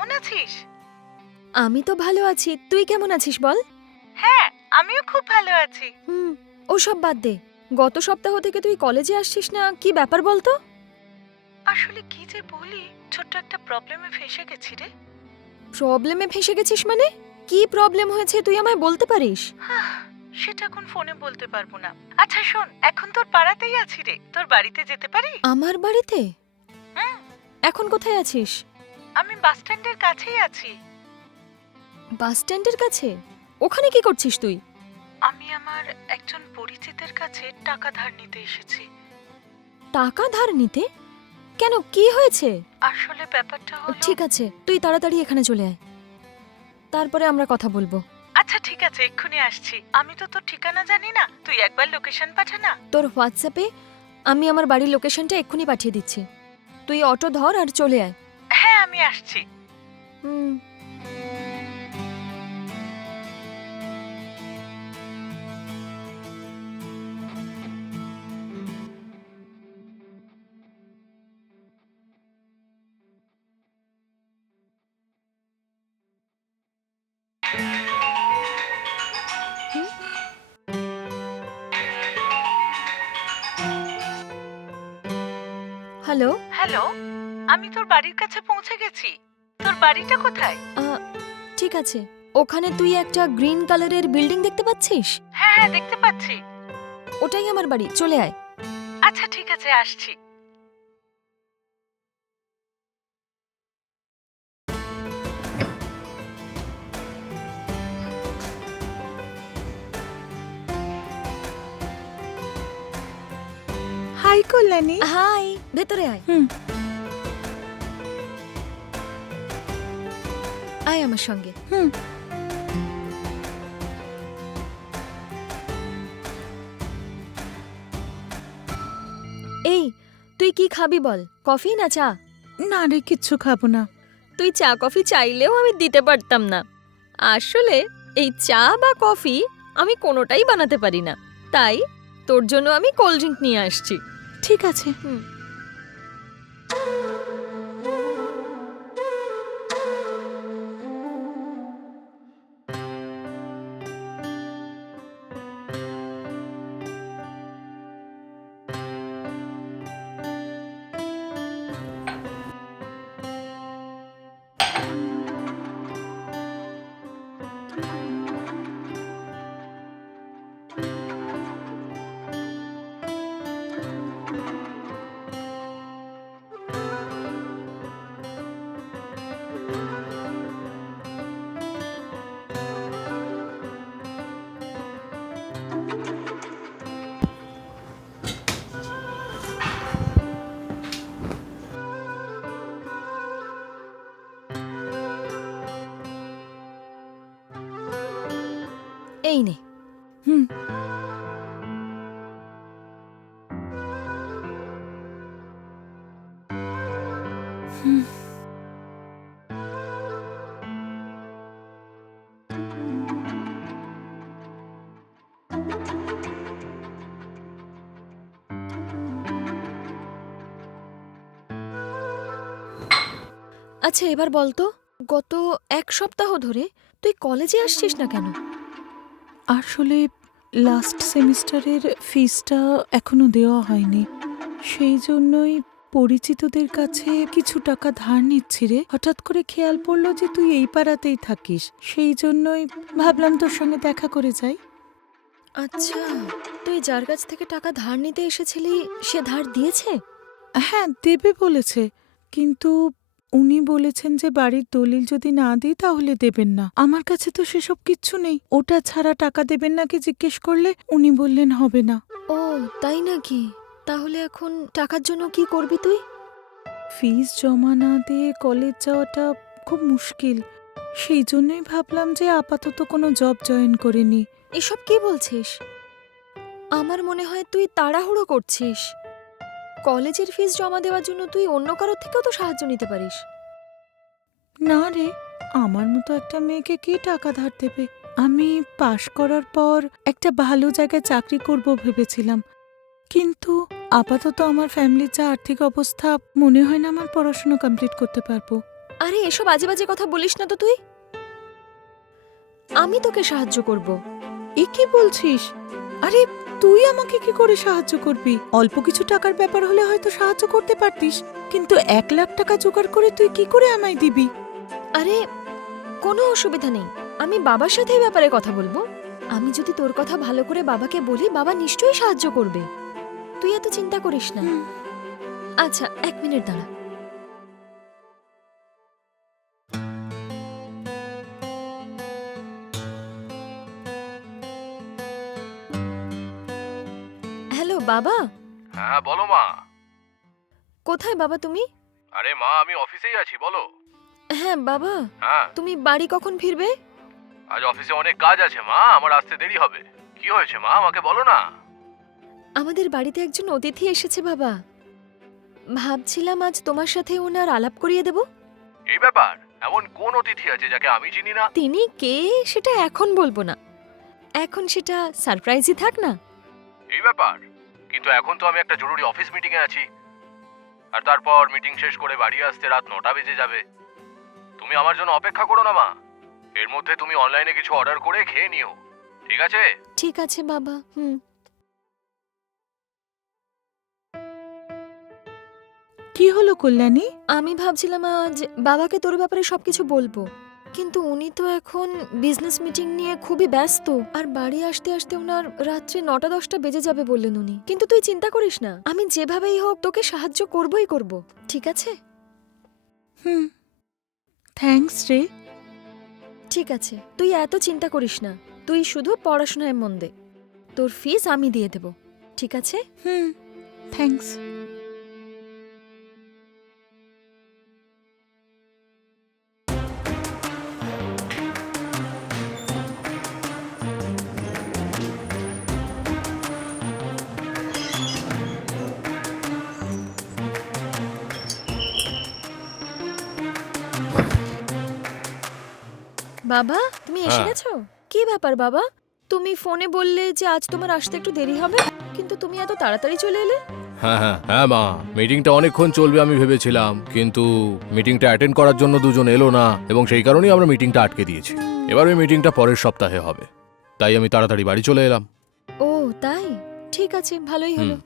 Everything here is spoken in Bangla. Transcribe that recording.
কেমন আছিস? আমি তো ভালো আছি, তুই কেমন আছিস বল? হ্যাঁ, আমিও খুব ভালো আছি। ওসব বাদ দে। গত সপ্তাহ থেকে তুই কলেজে আসছিস না, কি ব্যাপার বলতো? আসলে কি যে বলি, ছোট্ট একটা প্রবলেমে ফেঁসে গেছি রে। প্রবলেমে ফেঁসে গেছিস মানে? কি প্রবলেম হয়েছে তুই আমায় বলতে পারিস? সেটা এখন ফোনে বলতে পারবো না। আচ্ছা শোন, এখন তোর পাড়াতেই আছি রে, তোর বাড়িতে যেতে পারি? আমার বাড়িতে? হুম, এখন কোথায় আছিস? আমি বাস স্ট্যান্ডের কাছেই আছি। বাস স্ট্যান্ডের কাছে? ওখানে কি করছিস তুই? আমি আমার একজন পরিচিতের কাছে টাকা ধার নিতে এসেছি। টাকা ধার নিতে? কেন, কি হয়েছে? আসলে ব্যাপারটা হলো... ঠিক আছে, তুই তাড়াতাড়ি এখানে চলে আয়, তারপরে আমরা কথা বলবো। আচ্ছা ঠিক আছে, এক্ষুনি আসছি। আমি তো তোর ঠিকানা জানি না, তুই একবার লোকেশন পাঠা না। তোর হোয়াটসঅ্যাপে আমি আমার বাড়ির লোকেশনটা এক্ষুনি পাঠিয়ে দিচ্ছি। তুই অটো ধর আর চলে আয়। হ্যাঁ, আমি আসছি। হুম। হ্যালো। হ্যালো, আমি তোর বাড়ির কাছে পৌঁছে গেছি। তোর বাড়িটা কোথায়? ঠিক আছে, ওখানে তুই একটা গ্রিন কালারের বিল্ডিং দেখতে পাচ্ছিস? হ্যাঁ হ্যাঁ, দেখতে পাচ্ছি। ওটাই আমার বাড়ি, চলে আয়। আচ্ছা ঠিক আছে, আসছি। হাই কল্যাণী। হাই, ভেতরে আয়। আয় আমার সঙ্গে। এই, তুই কি খাবি বল, কফি না চা? না রে, কিচ্ছু খাবো না। তুই চা কফি চাইলেও আমি দিতে পারতাম না। আসলে এই চা বা কফি আমি কোনোটাই বানাতে পারি না, তাই তোর জন্য আমি কোল্ড ড্রিঙ্ক নিয়ে আসছি। ঠিক আছে। এই নে। হুম। আচ্ছা এবার বলতো, গত এক সপ্তাহ ধরে তুই কলেজে আসছিস না কেন? আসলে লাস্ট সেমিস্টারের ফিসটা এখনো দেওয়া হয়নি, সেই জন্যই পরিচিতদের কাছে কিছু টাকা ধার নিচ্ছি রে। হঠাৎ করে খেয়াল পড়লো যে তুই এই পাড়াতেই থাকিস, সেই জন্যই ভাবলাম তোর সঙ্গে দেখা করে যাই। আচ্ছা, তুই যার কাছ থেকে টাকা ধার নিতে এসেছিলি সে ধার দিয়েছে? হ্যাঁ, দেবে বলেছে, কিন্তু উনি বলেছেন যে বাড়ির দলিল যদি না দিই তাহলে দেবেন না। আমার কাছে তো সেসব কিচ্ছু নেই, ওটা ছাড়া টাকা দেবেন নাকি জিজ্ঞেস করলে উনি বললেন হবে না। ও তাই নাকি? তাহলে এখন টাকার জন্য কি করবি তুই? ফিস জমা না দিয়ে কলেজ যাওয়াটা খুব মুশকিল, সেই জন্যই ভাবলাম যে আপাতত কোনো জব জয়েন করে নি। এসব কি বলছিস? আমার মনে হয় তুই তাড়াহুড়ো করছিস। কলেজের ফিস জমা দেওয়ার জন্য তুই অন্য কারোর থেকেও তো সাহায্য নিতে পারিস। না রে, আমার মতো একটা মেয়েকে কে টাকা ধার দেবে? আমি পাশ করার পর একটা ভালো জায়গায় চাকরি করব ভেবেছিলাম, কিন্তু আপাতত আমার ফ্যামিলির যা আর্থিক অবস্থা, মনে হয় না আমার পড়াশোনা কমপ্লিট করতে পারবো। আরে এসব বাজে বাজে কথা বলিস না তো তুই। আমি তোকে সাহায্য করব। এ কি বলছিস? আরে তুই আমাকে কি করে সাহায্য করবি? অল্প কিছু টাকার ব্যাপার হলে হয়তো সাহায্য করতে পারতিস, কিন্তু 1,00,000 টাকা জোগাড় করে তুই কি করে আমায় দিবি? আরে কোনো অসুবিধা নেই, আমি বাবার সাথে এই ব্যাপারে কথা বলবো। আমি যদি তোর কথা ভালো করে বাবাকে বলি, বাবা নিশ্চয়ই সাহায্য করবে। তুই এত চিন্তা করিস না। আচ্ছা 1 মিনিট দাঁড়া। হ্যালো বাবা। হ্যাঁ বলো মা। কোথায় বাবা তুমি? আরে মা আমি অফিসেই আছি, বলো। হ্যাঁ বাবা, হ্যাঁ তুমি বাড়ি কখন ফিরবে? আজ অফিসে অনেক কাজ আছে মা, আমার আসতে দেরি হবে। কি হয়েছে মা, আমাকে বলো না। আমাদের বাড়িতে একজন অতিথি এসেছে বাবা। ভাবছিলাম আজ তোমার সাথে ওনার আলাপ করিয়ে দেব। এই ব্যাপার? এমন কোন অতিথি আছে যাকে আমি চিনি না? তিনি কে সেটা এখন বলবো না, এখন সেটা সারপ্রাইজই থাক না। এই ব্যাপার? কিন্তু এখন তো আমি একটা জরুরি অফিস মিটিং এ আছি, আর তারপর মিটিং শেষ করে বাড়ি আসতে রাত 9টা বেজে যাবে। তুমি আমার জন্য অপেক্ষা করো না মা, এর মধ্যে তুমি অনলাইনে কিছু অর্ডার করে খেয়ে নিও, ঠিক আছে? ঠিক আছে বাবা। কি হলো কল্যাণী? আমি ভাবছিলাম আজ বাবাকে তোর ব্যাপারে সবকিছু বলবো, কিন্তু উনি তো এখন বিজনেস মিটিং নিয়ে খুবই ব্যস্ত, আর বাড়ি আসতে আসতে ওনার রাত্রে 9টা-10টা বেজে যাবে বললেন উনি। কিন্তু তুই চিন্তা করিস না, আমি যেভাবেই হোক তোকে সাহায্য করবই করব, ঠিক আছে? থ্যাঙ্কস রে। ঠিক আছে, তুই এত চিন্তা করিস না, তুই শুধু পড়াশোনায় মন দে, তোর ফিস আমি দিয়ে দেব, ঠিক আছে? থ্যাঙ্কস। বাবা তুমি এসে হ্যাঁ। গেছো? কি ব্যাপার বাবা, তুমি ফোনে বললে যে আজ তোমার আসতে একটু দেরি হবে, কিন্তু তুমি এত তাড়াতাড়ি চলে এলে। হ্যাঁ হ্যাঁ হ্যাঁ মা, মিটিংটা অনেকক্ষণ চলবে আমি ভেবেছিলাম, কিন্তু মিটিংটা অ্যাটেন্ড করার জন্য দুজন এলো না, এবং সেই কারণেই আমরা মিটিংটা আটকে দিয়েছি। এবার ওই মিটিংটা পরের সপ্তাহে হবে, তাই আমি তাড়াতাড়ি বাড়ি চলে এলাম। ও তাই, ঠিক আছে, ভালোই হলো।